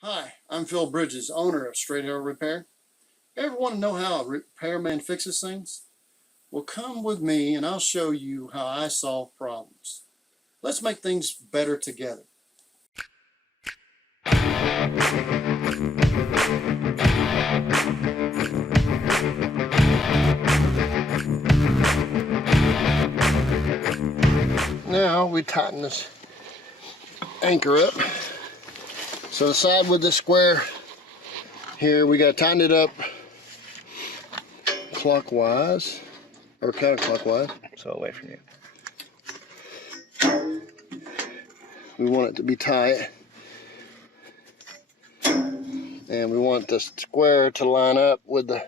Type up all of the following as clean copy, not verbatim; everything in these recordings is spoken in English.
Hi, I'm Phil Bridges, owner of Straight Arrow Repair. Ever want to know how a repairman fixes things? Well, come with me and I'll show you how I solve problems. Let's make things better together. Now we tighten this anchor up. So the side with the square here, we got to tighten it up clockwise or counterclockwise. So away from you. We want it to be tight. And we want the square to line up with the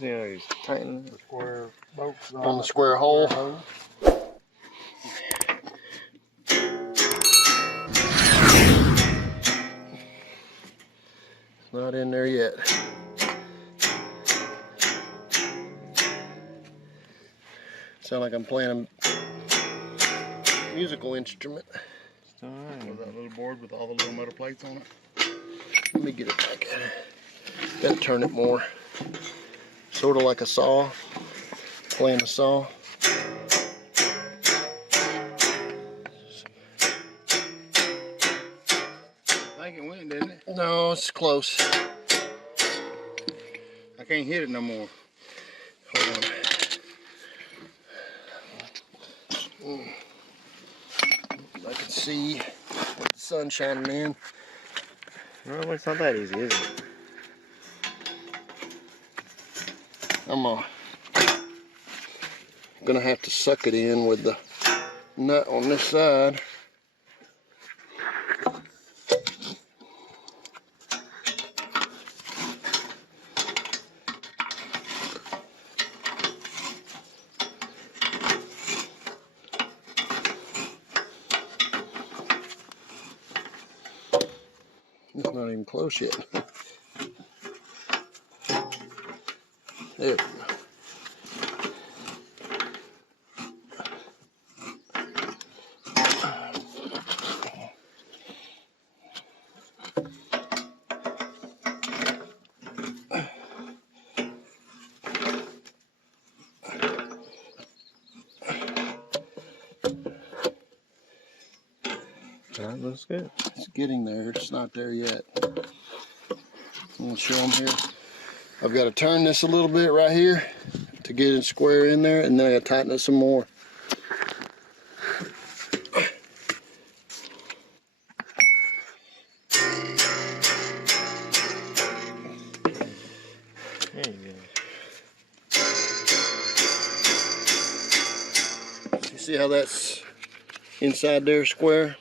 See how he's tightening the square bolts on the square hole. Not in there yet. Sound like I'm playing a musical instrument. It's all right. With that little board with all the little metal plates on it. Let me get it back at it. Gotta turn it more. Sort of like a saw. Playing a saw. I think it went, didn't it? No, it's close. I can't hit it no more. Hold on. I can see with the sun shining in. Well, it's not that easy, is it? I'm gonna have to suck it in with the nut on this side. It's not even close yet. There we go. That looks good. It's getting there, it's not there yet. I'm gonna show them here. I've got to turn this a little bit right here to get it square in there, and then I got to tighten it some more. There you go. You see how that's inside there square?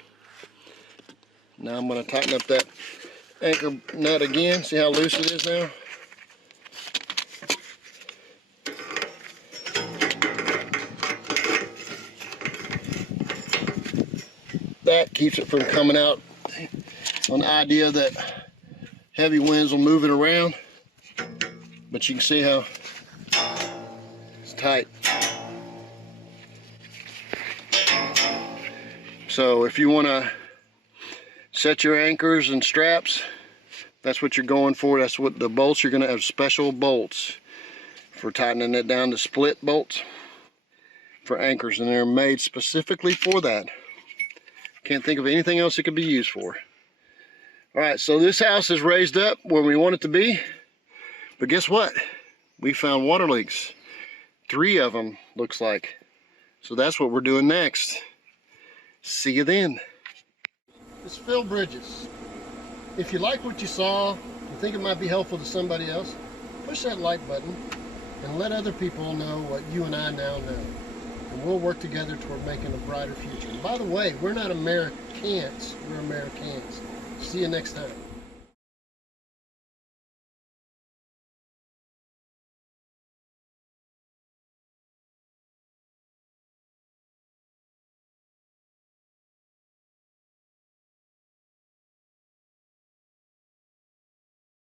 Now I'm going to tighten up that anchor nut again. See how loose it is now? That keeps it from coming out on the idea that heavy winds will move it around. But you can see how it's tight. So if you want to set your anchors and straps, that's what you're going for. That's what the bolts, you're going to have special bolts for tightening it down to split bolts for anchors, and they're made specifically for that. Can't think of anything else it could be used for. Alright, so this house is raised up where we want it to be, but guess what? We found water leaks. 3 of them, looks like. So that's what we're doing next. See you then. It's Phil Bridges. If you like what you saw, you think it might be helpful to somebody else, push that like button and let other people know what you and I now know. And we'll work together toward making a brighter future. And by the way, we're not Americans, we're Americans. See you next time.